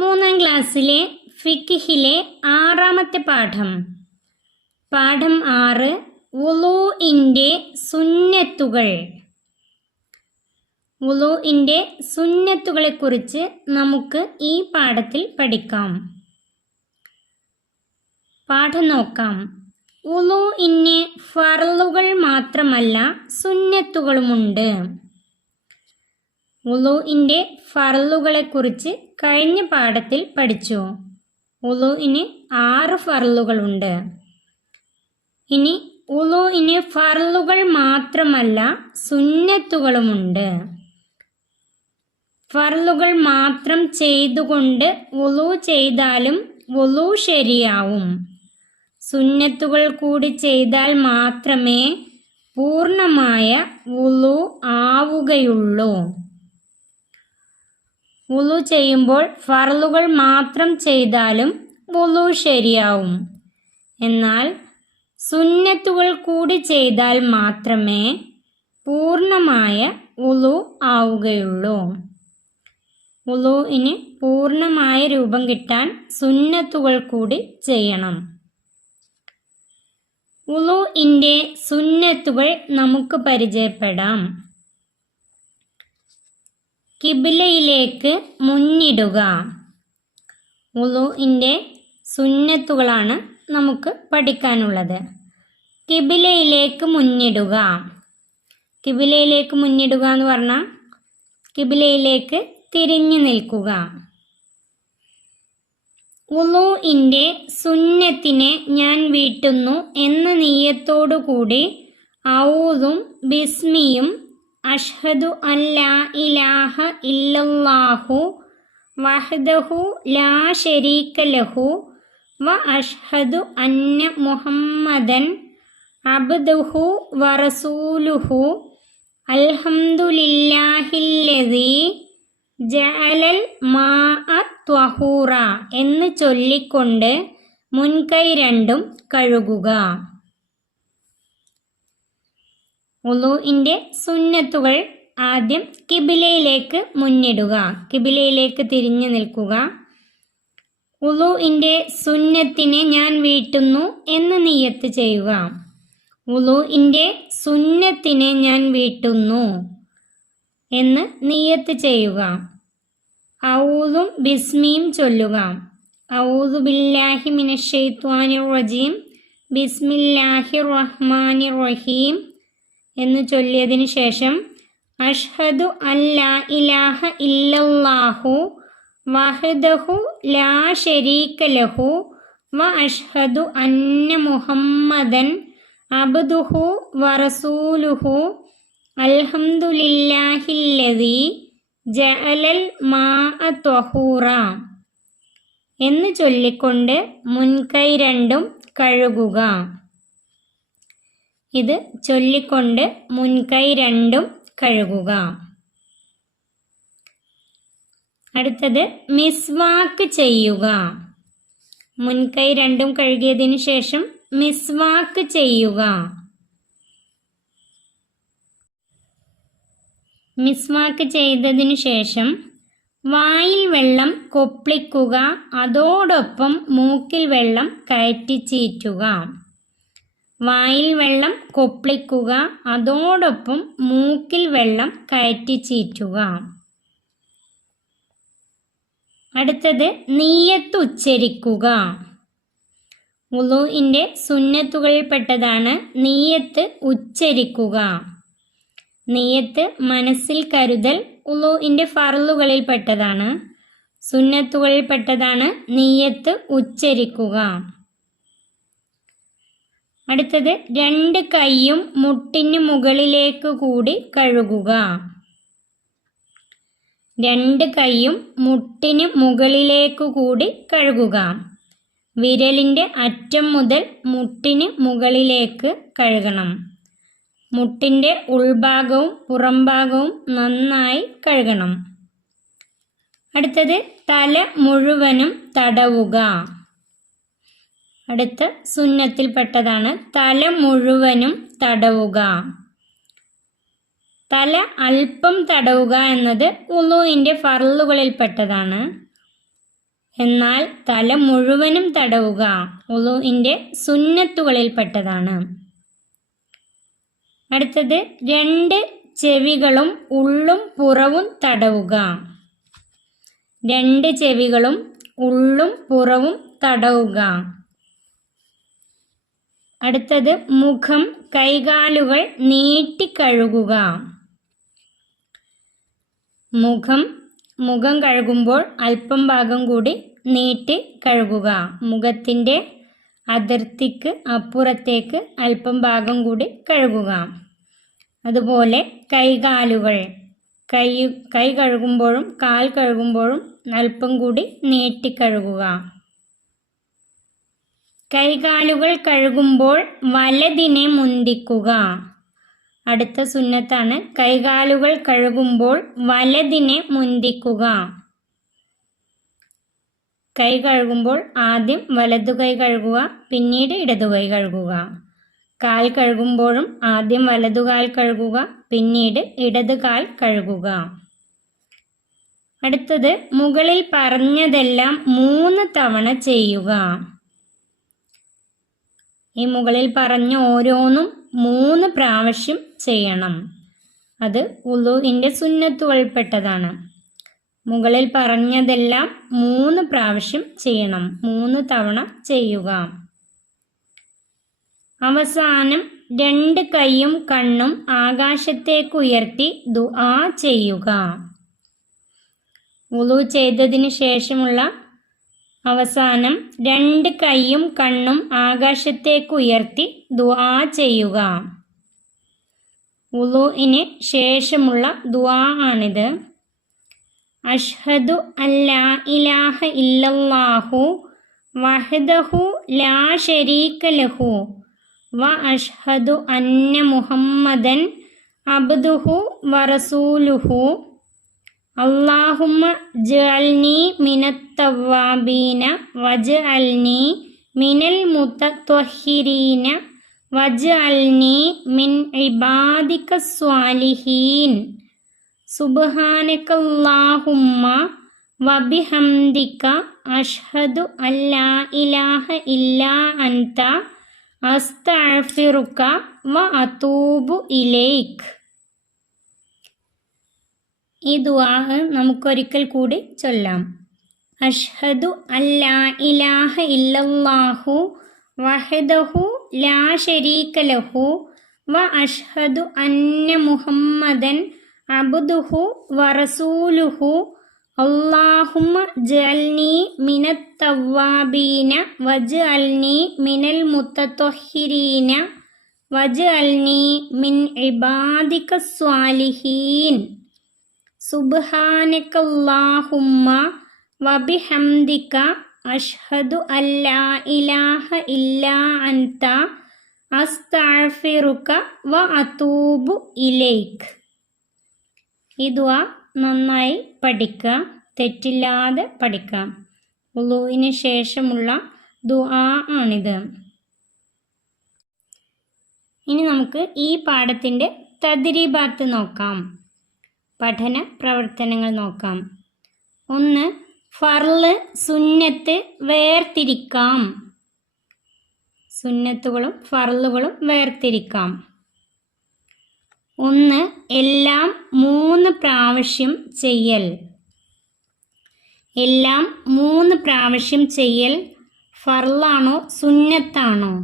മൂന്നാം ക്ലാസ്സിലെ ഫിഖ്ഹിലെ 6ാമത്തെ പാഠം. പാഠം 6, വുളൂഇൻ്റെ സുന്നത്തുകൾ. വുളൂഇൻ്റെ സുന്നത്തുകളെക്കുറിച്ച് നമുക്ക് ഈ പാഠത്തിൽ പഠിക്കാം. പാഠം നോക്കാം. വുളൂഇന് ഫർളുകൾ മാത്രമല്ല സുന്നത്തുകളുമുണ്ട്. വുളൂഇൻ്റെ ഫർളുകളെക്കുറിച്ച് കഴിഞ്ഞ പാഠത്തിൽ പഠിച്ചു. വുളൂഇന് 6 ഫർളുകളുണ്ട്. ഇനി വുളൂഇന് ഫർളുകൾ മാത്രമല്ല സുന്നത്തുകളുമുണ്ട്. ഫർളുകൾ മാത്രം ചെയ്തുകൊണ്ട് വുളൂ ചെയ്താലും വുളൂ ശരിയാവും. സുന്നത്തുകൾ കൂടി ചെയ്താൽ മാത്രമേ പൂർണ്ണമായ വുളൂ ആവുകയുള്ളൂ. വുളൂ ചെയ്യുമ്പോൾ ഫർളുകൾ മാത്രം ചെയ്താലും വുളൂ ശരിയാവും. എന്നാൽ സുന്നത്തുകൾ കൂടി ചെയ്താൽ മാത്രമേ പൂർണ്ണമായ വുളൂ ആവുകയുള്ളൂ. വുളൂഇന് പൂർണ്ണമായ രൂപം കിട്ടാൻ സുന്നത്തുകൾ കൂടി ചെയ്യണം. വുളൂഇൻ്റെ സുന്നത്തുകൾ നമുക്ക് പരിചയപ്പെടാം. കിബിലയിലേക്ക് മുന്നിടുക. വുളൂഇൻ്റെ സുന്നത്തുകളാണ് നമുക്ക് പഠിക്കാനുള്ളത്. കിബിലയിലേക്ക് മുന്നിടുക. കിബിലയിലേക്ക് മുന്നിടുക എന്ന് പറഞ്ഞാൽ കിബിലയിലേക്ക് തിരിഞ്ഞു നിൽക്കുക. വുളൂഇൻ്റെ സുന്നത്തിനെ ഞാൻ വീട്ടുന്നു എന്ന നിയ്യത്തോടു കൂടി ഔദും ബിസ്മിയും അഷ്ഹദു അല്ലാ ഇലാഹ ഇല്ലല്ലാഹു വഹ്ദഹു ലാ ശരീക ലഹു വ അഷ്ഹദു അന്ന മുഹമ്മദൻ അബ്ദുഹു വറസൂലുഹു അൽഹംദുലില്ലാഹില്ലദീ ജഅലൽ മാഅ ത്വഹൂറ എന്ന് ചൊല്ലിക്കൊണ്ട് മുൻകൈ രണ്ടും കഴുകുക. വുളൂഇൻ്റെ സുന്നത്തുകൾ ആദ്യം കിബിലയിലേക്ക് മുന്നിടുക. കിബിലയിലേക്ക് തിരിഞ്ഞു നിൽക്കുക. വുളൂഇൻ്റെ സുന്നത്തിനെ ഞാൻ വീട്ടുന്നു എന്ന് നിയ്യത്ത് ചെയ്യുക. വുളൂഇൻ്റെ സുന്നത്തിനെ ഞാൻ വീട്ടുന്നു എന്ന് നിയ്യത്ത് ചെയ്യുക. ഔദും ബിസ്മിയും ചൊല്ലുക. ഔദു ബില്ലാഹി മിനശ് ശൈത്വാനിർ റജീം ബിസ്മില്ലാഹിർ റഹ്മാനിർ റഹീം എന്ന് ചൊല്ലിയതിന് ശേഷം അഷ്ഹദു അല്ലാ ഇലാഹ ഇല്ലല്ലാഹു വഹ്ദഹു ലാ ശരീക ലഹു വ അഷ്ഹദു അന്ന മുഹമ്മദൻ അബ്ദുഹു വറസൂലുഹു അൽഹംദുലില്ലാഹില്ലദീ ജഅലൽ മാഅ ത്വഹൂറ എന്ന് ചൊല്ലിക്കൊണ്ട് മുൻകൈ രണ്ടും കഴുകുക. ഇത് ചൊല്ലിക്കൊണ്ട് മുൻകൈ രണ്ടും കഴുകുക. അടുത്തത് മിസ്വാക്ക് ചെയ്യുക. മുൻകൈ രണ്ടും കഴുകിയതിനു ശേഷം മിസ്വാക്ക് ചെയ്യുക. മിസ്വാക്ക് ചെയ്തതിനു ശേഷം വായിൽ വെള്ളം കൊപ്പിളിക്കുക. അതോടൊപ്പം മൂക്കിൽ വെള്ളം കയറ്റിച്ചീറ്റുക. വായിൽ വെള്ളം കൊപ്പിളിക്കുക. അതോടൊപ്പം മൂക്കിൽ വെള്ളം കയറ്റിച്ചീറ്റുക. അടുത്തത് നിയ്യത്ത് ഉച്ചരിക്കുക. വുളൂഇൻ്റെ സുന്നത്തുകളിൽപ്പെട്ടതാണ് നിയ്യത്ത് ഉച്ചരിക്കുക. നിയ്യത്ത് മനസ്സിൽ കരുതൽ വുളൂഇൻ്റെ ഫർളുകളിൽപ്പെട്ടതാണ്. സുന്നത്തുകളിൽപ്പെട്ടതാണ് നിയ്യത്ത് ഉച്ചരിക്കുക. അടുത്തത് 2 കൈയും മുട്ടിന് മുകളിലേക്ക് കൂടി കഴുകുക. 2 കൈയും മുട്ടിന് മുകളിലേക്ക് കൂടി കഴുകുക. വിരലിൻ്റെ അറ്റം മുതൽ മുട്ടിന് മുകളിലേക്ക് കഴുകണം. മുട്ടിൻ്റെ ഉൾഭാഗവും പുറംഭാഗവും നന്നായി കഴുകണം. അടുത്തത് തല മുഴുവനും തടവുക. അടുത്ത സുന്നത്തിൽപ്പെട്ടതാണ് തല മുഴുവനും തടവുക. തല അല്പം തടവുക എന്നത് വുളൂഇൻ്റെ ഫർളുകളിൽപ്പെട്ടതാണ്. എന്നാൽ തല മുഴുവനും തടവുക വുളുഇന്റെ സുന്നത്തുകളിൽപ്പെട്ടതാണ്. അടുത്തത് 2 ചെവികളും ഉള്ളും പുറവും തടവുക. 2 ചെവികളും ഉള്ളും പുറവും തടവുക. അടുത്തത് മുഖം കൈകാലുകൾ നീട്ടി കഴുകുക. മുഖം കഴുകുമ്പോൾ അല്പം ഭാഗം കൂടി നീട്ടി കഴുകുക. മുഖത്തിൻ്റെ അതിർത്തിക്ക് അപ്പുറത്തേക്ക് അല്പം ഭാഗം കൂടി കഴുകുക. അതുപോലെ കൈകാലുകൾ കൈ കഴുകുമ്പോഴും കാൽ കഴുകുമ്പോഴും അല്പം കൂടി നീട്ടി കഴുകുക. കൈകാലുകൾ കഴുകുമ്പോൾ വലതിനെ മുന്തിക്കുക. അടുത്ത സുന്നത്താണ് കൈകാലുകൾ കഴുകുമ്പോൾ വലതിനെ മുന്തിക്കുക. കൈ കഴുകുമ്പോൾ ആദ്യം വലതു കൈ കഴുകുക, പിന്നീട് ഇടതു കൈ കഴുകുക. കാൽ കഴുകുമ്പോഴും ആദ്യം വലതു കാൽ കഴുകുക, പിന്നീട് ഇടത് കാൽ കഴുകുക. അടുത്തത് മുകളിൽ പറഞ്ഞതെല്ലാം 3 തവണ ചെയ്യുക. ഈ മുകളിൽ പറഞ്ഞ ഓരോന്നും 3 പ്രാവശ്യം ചെയ്യണം. അത് വുളുഇന്റെ സുന്നത്തുകൾപ്പെട്ടതാണ്. മുകളിൽ പറഞ്ഞതെല്ലാം 3 പ്രാവശ്യം ചെയ്യണം, 3 തവണ ചെയ്യുക. അവസാനം 2 കൈയും കണ്ണും ആകാശത്തേക്ക് ഉയർത്തി ദുആ ചെയ്യുക. വുളു ചെയ്തതിന് ശേഷമുള്ള അവസാനം 2 കൈയും കണ്ണും ആകാശത്തേക്ക് ഉയർത്തി ദുആ ചെയ്യുക. വുളുഇന് ശേഷമുള്ള ദുആ ആണിത്. അഷ്ഹദു അല്ലാ ഇലാഹ ഇല്ലല്ലാഹു വഹ്ദഹു ലാ ശരീക ലഹു വ അഷ്ഹദു അന്ന മുഹമ്മദൻ അബ്ദുഹു വറസൂലുഹു അല്ലാഹുമ്മ ജഅൽനി മിനത്തവ്വാബീന വജഅൽനി മിനൽ മുതത്വഹിരീന വജഅൽനി മിൻ ഇബാദികസ് സ്വാലിഹീൻ സുബ്ഹാനകല്ലാഹുമ്മ വബിഹംദിക അഷ്ഹദു അല്ലാ ഇലാഹ ഇല്ലാ അൻത അസ്തഗ്ഫിറുക വ അതൂബു ഇലൈക്. ഈ ദുആ നമുക്കൊരിക്കൽ കൂടി ചൊല്ലാം. അഷ്ഹദു അല്ലാ ഇലാഹ ഇല്ലല്ലാഹു വഹ്ദഹു ലാ ശരീക ലഹു വ അഷ്ഹദു അന്ന മുഹമ്മദൻ അബ്ദുഹു വറസൂലുഹു അല്ലാഹുമ്മ ജഅൽനി മിനത്തവ്വാബീന വജഅൽനി മിനൽ മുതത്വഹിരീന വജഅൽനി മിൻ ഇബാദികസ് സ്വാലിഹീൻ സുബ്ഹാനകല്ലാഹുമ്മ വബിഹംദിക അഷ്ഹദു അല്ലാ ഇലാഹ ഇല്ലാ അൻത അസ്തഗ്ഫിറുക വ അതൂബു ഇലൈക്. ഈ ദുആ നന്നായി പഠിക്കുക, തെറ്റില്ലാതെ പഠിക്കാം. വുളുഇന് ശേഷമുള്ള ദുആ ആണിത്. ഇനി നമുക്ക് ഈ പാഠത്തിൻ്റെ തദ്രീബാത്ത് നോക്കാം, പഠന പ്രവർത്തനങ്ങൾ നോക്കാം. 1. ഫർള് സുന്നത്ത് വേർതിരിക്കാം. സുന്നത്തുകളും ഫർളുകളും വേർതിരിക്കാം. 1. എല്ലാം 3 പ്രാവശ്യം ചെയ്യൽ. എല്ലാം 3 പ്രാവശ്യം ചെയ്യൽ ഫർളാണോ സുന്നത്താണോ?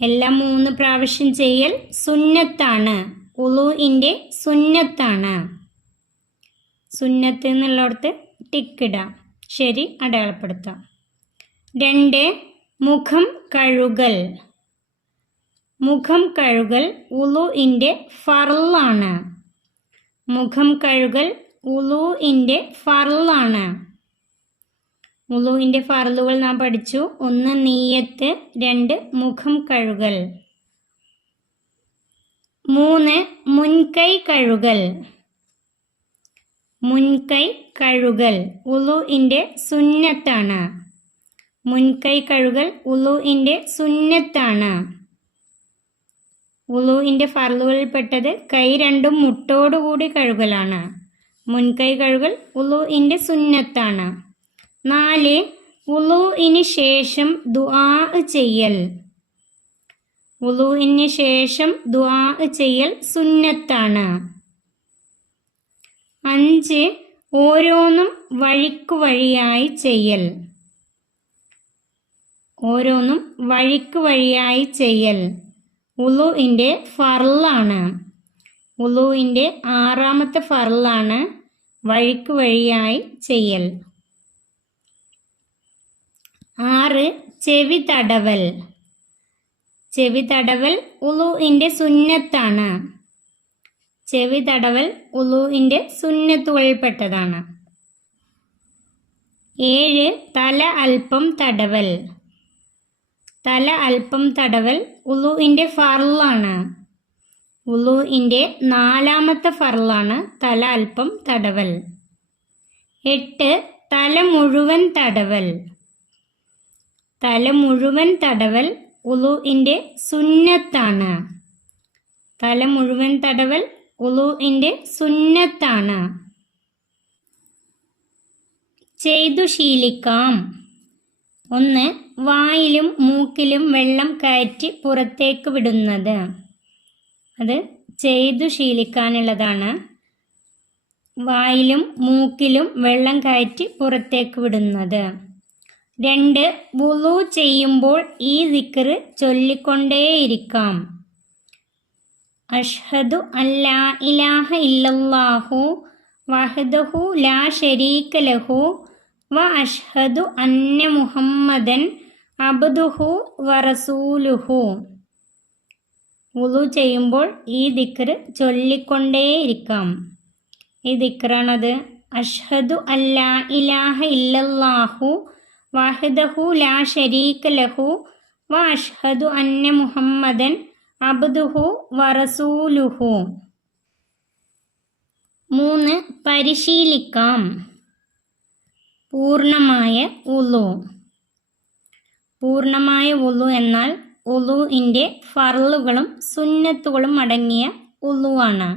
എല്ലാം 3 പ്രാവശ്യം ചെയ്യൽ സുന്നത്താണ്, വുളുഇന്റെ സുന്നത്താണ്. സുന്നത്ത് എന്നുള്ളിടത്ത് ടിക്കിടാം, ശരി അടയാളപ്പെടുത്താം. 2. മുഖം കഴുകൽ. മുഖം കഴുകൽ വുളുഇന്റെ ഫർളാണ്. മുഖം കഴുകൽ വുളുഇന്റെ ഫർളാണ്. വുളുഇന്റെ ഫർളുകൾ നാം പഠിച്ചു. 1 നിയ്യത്ത്, 2 മുഖം കഴുകൽ. 3. മുൻകൈ കഴുകൽ. മുൻകൈ കഴുകൽ വുളുഇന്റെ സുന്നത്താണ്. മുൻകൈ കഴുകൽ വുളുഇന്റെ സുന്നത്താണ്. വുളുഇന്റെ ഫർളുകളിൽപ്പെട്ടത് കൈ രണ്ടും മുട്ടോടുകൂടി കഴുകലാണ്. മുൻകൈ കഴുകൽ വുളുഇന്റെ സുന്നത്താണ്. 4. വുളൂഇന് ശേഷം ദുആ ചെയ്യൽ. വുളൂഇന് ശേഷം ദുആ ചെയ്യൽ സുന്നത്താണ്. 5. ഓരോന്നും വഴിയായി ചെയ്യൽ. ഓരോന്നും വഴിയായി ചെയ്യൽ വുളൂഇൻ്റെ ഫർളാണ്. വുളൂഇൻ്റെ 6ാമത്തെ ഫർളാണ് വഴിയായി ചെയ്യൽ. 6. ചെവി തടവൽ. ചെവി തടവൽ വുളൂഇൻ്റെ സുന്നത്താണ്. ചെവി തടവൽ വുളൂഇൻ്റെ സുന്നത്തുകളിൽപ്പെട്ടതാണ്. 7. തല അല്പം തടവൽ. തല അല്പം തടവൽ വുളൂഇൻ്റെ ഫർളാണ്. വുളൂഇൻ്റെ 4ാമത്തെ ഫർളാണ് തല അല്പം തടവൽ. 8. തല മുഴുവൻ തടവൽ. തല മുഴുവൻ തടവൽ വുളൂഇൻ്റെ സുന്നത്താണ്. തല മുഴുവൻ തടവൽ വുളൂഇൻ്റെ സുന്നത്താണ്. ചെയ്തു ശീലിക്കാം. 1. വായിലും മൂക്കിലും വെള്ളം കയറ്റി പുറത്തേക്ക് വിടുന്നത്. അത് ചെയ്തു ശീലിക്കാനുള്ളതാണ്. വായിലും മൂക്കിലും വെള്ളം കയറ്റി പുറത്തേക്ക് വിടുന്നത്. 2. വുളു ചെയ്യുമ്പോൾ ഈ ദിക്ർ ചൊല്ലിക്കൊണ്ടേയിരിക്കാം. അഷ്ഹദു അല്ലാ ഇലാഹ ഇല്ലല്ലാഹു വഹ്ദഹു ലാ ശരീക ലഹു വ അഷ്ഹദു അന്ന മുഹമ്മദൻ അബ്ദുഹു വറസൂലുഹു. വുളു ചെയ്യുമ്പോൾ ഈ ദിക്ർ ചൊല്ലിക്കൊണ്ടേയിരിക്കാം. ഈ ദിക്റാണത്. അഷ്ഹദു അല്ലാ ഇലാഹ ഇല്ലല്ലാഹു വഹ്ദഹു ലാ ശരീക ലഹു വ അഷ്ഹദു അന്ന മുഹമ്മദൻ അബ്ദുഹു വറസൂലുഹു. 3. പരിശീലിക്കാം. പൂർണ്ണമായ വുളു. പൂർണ്ണമായ വുളു എന്നാൽ വുളുഇൻ്റെ ഫർളുകളും സുന്നത്തുകളും അടങ്ങിയ വുളുവാണ്.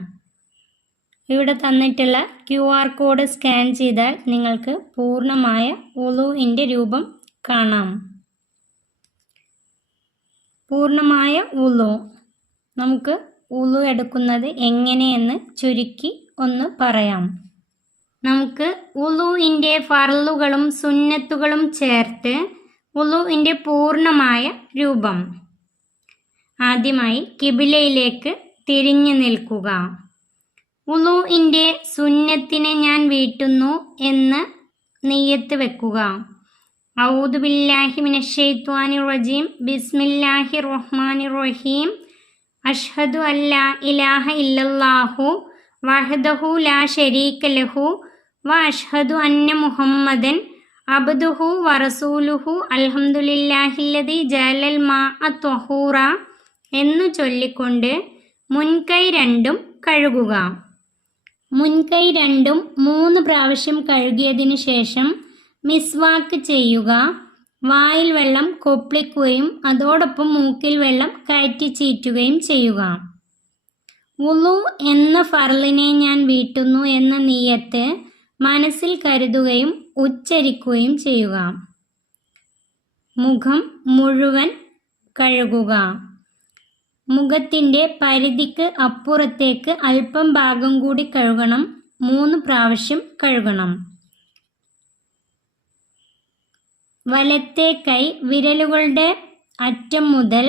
ഇവിടെ തന്നിട്ടുള്ള QR കോഡ് സ്കാൻ ചെയ്താൽ നിങ്ങൾക്ക് പൂർണ്ണമായ വുളുഇൻ്റെ രൂപം കാണാം. പൂർണ്ണമായ വുളു. നമുക്ക് വുളു എടുക്കുന്നത് എങ്ങനെയെന്ന് ചുരുക്കി ഒന്ന് പറയാം. നമുക്ക് വുളുഇൻ്റെ ഫർളുകളും സുന്നത്തുകളും ചേർത്ത് വുളുഇൻ്റെ പൂർണ്ണമായ രൂപം. ആദ്യമായി കിബിലയിലേക്ക് തിരിഞ്ഞു നിൽക്കുക. വുളുഇൻ്റെ സുന്നത്തിനെ ഞാൻ വീട്ടുന്നു എന്ന് നിയ്യത്ത് വെക്കുക. ഔദു ബില്ലാഹി മിനശ്ശൈത്വാനിർ റജീം ബിസ്മില്ലാഹിർ റഹ്മാനിർ റഹീം അഷ്ഹദു അല്ലാ ഇലാഹ ഇല്ലല്ലാഹു വഹ്ദഹു ലാ ശരീക ലഹു വ അഷ്ഹദു അന്ന മുഹമ്മദൻ അബ്ദുഹു വറസൂലുഹു അൽഹംദുലില്ലാഹില്ലദി ജഅലൽ മാഅ ത്വഹൂറ എന്നു ചൊല്ലിക്കൊണ്ട് മുൻകൈ രണ്ടും കഴുകുക. മുൻകൈ രണ്ടും 3 പ്രാവശ്യം കഴുകിയതിനു ശേഷം മിസ്വാക്ക് ചെയ്യുക. വായിൽ വെള്ളം കൊപ്പിളിക്കുകയും അതോടൊപ്പം മൂക്കിൽ വെള്ളം കയറ്റി ചീറ്റുകയും ചെയ്യുക. വുളു എന്ന ഫർളിനെ ഞാൻ വീട്ടുന്നു എന്ന നിയ്യത്ത് മനസ്സിൽ കരുതുകയും ഉച്ചരിക്കുകയും ചെയ്യുക. മുഖം മുഴുവൻ കഴുകുക. മുഖത്തിൻ്റെ പരിധിക്ക് അപ്പുറത്തേക്ക് അല്പം ഭാഗം കൂടി കഴുകണം. 3 പ്രാവശ്യം കഴുകണം. വലത്തെ കൈ വിരലുകളുടെ അറ്റം മുതൽ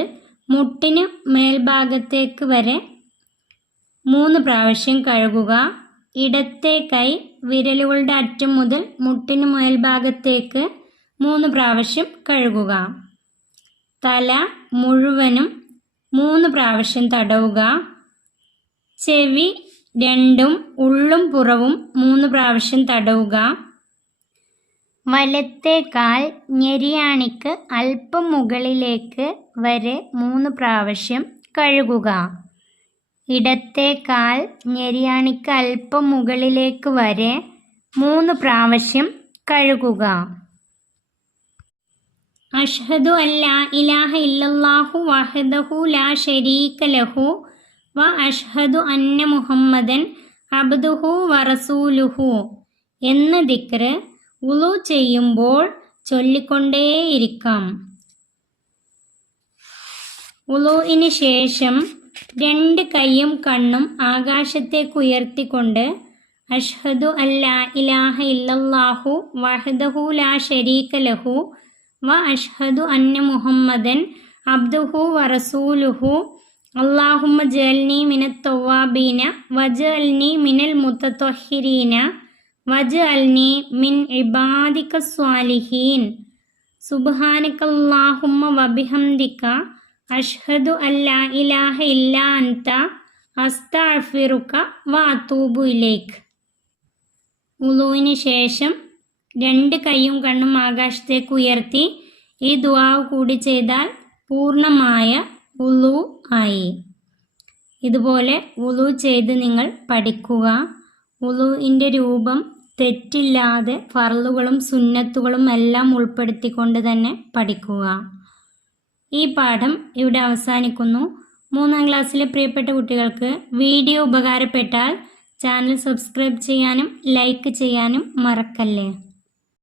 മുട്ടിന് മേൽഭാഗത്തേക്ക് വരെ 3 പ്രാവശ്യം കഴുകുക. ഇടത്തെ കൈ വിരലുകളുടെ അറ്റം മുതൽ മുട്ടിന് മേൽഭാഗത്തേക്ക് 3 പ്രാവശ്യം കഴുകുക. തല മുഴുവനും 3 പ്രാവശ്യം തടവുക. ചെവി രണ്ടും ഉള്ളും പുറവും 3 പ്രാവശ്യം തടവുക. വലത്തെ കാൽ ഞെരിയാണിക്ക് അല്പം മുകളിലേക്ക് വരെ 3 പ്രാവശ്യം കഴുകുക. ഇടത്തെ കാൽ ഞെരിയാണിക്ക് അല്പം മുകളിലേക്ക് വരെ 3 പ്രാവശ്യം കഴുകുക. അഷ്ഹദു അല്ലാ ഇലാഹ ഇല്ലല്ലാഹു വഹ്ദഹു ലാ ശരീക ലഹു വ അഷ്ഹദു അന്ന മുഹമ്മദൻ അബ്ദുഹു വറസൂലുഹു എന്ന ദിക്ർ വുളു ചെയ്യുമ്പോൾ ചൊല്ലിക്കൊണ്ടേയിരിക്കാം. വുളുവിന് ശേഷം 2 കൈയും കണ്ണും ആകാശത്തേക്ക് ഉയർത്തിക്കൊണ്ട് അഷ്ഹദു അല്ലാ ഇലാഹ ഇല്ലല്ലാഹു വഹ്ദഹു ലാ ശരീക ലഹു വ അഷ്ഹദു അന്ന മുഹമ്മദൻ അബ്ദുഹു വറസൂലുഹു അല്ലാഹുമ്മ ജഅൽനി മിനത് തവ്വാബീന വജഅൽനി മിനൽ മുതത്വഹിരീന വജഅൽനി മിൻ ഇബാദിക സ്വാലിഹീൻ സുബ്ഹാനകല്ലാഹുമ്മ വബിഹംദിക അഷ്ഹദു അല്ലാ ഇലാഹ ഇല്ലാ അൻത അസ്തഗ്ഫിറുക വ അതൂബു ഇലൈക്. വുളുവിന് ശേഷം 2 കൈയും കണ്ണും ആകാശത്തേക്ക് ഉയർത്തി ഈ ദുആവ് കൂടി ചെയ്താൽ പൂർണ്ണമായ വുളു ആയി. ഇതുപോലെ വുളു ചെയ്ത് നിങ്ങൾ പഠിക്കുക. വുളുവിൻ്റെ രൂപം തെറ്റില്ലാതെ ഫർളുകളും സുന്നത്തുകളും എല്ലാം ഉൾപ്പെടുത്തിക്കൊണ്ട് തന്നെ പഠിക്കുക. ഈ പാഠം ഇവിടെ അവസാനിക്കുന്നു. 3ാം ക്ലാസ്സിലെ പ്രിയപ്പെട്ട കുട്ടികൾക്ക് വീഡിയോ ഉപകാരപ്പെട്ടാൽ ചാനൽ സബ്സ്ക്രൈബ് ചെയ്യാനും ലൈക്ക് ചെയ്യാനും മറക്കല്ലേ.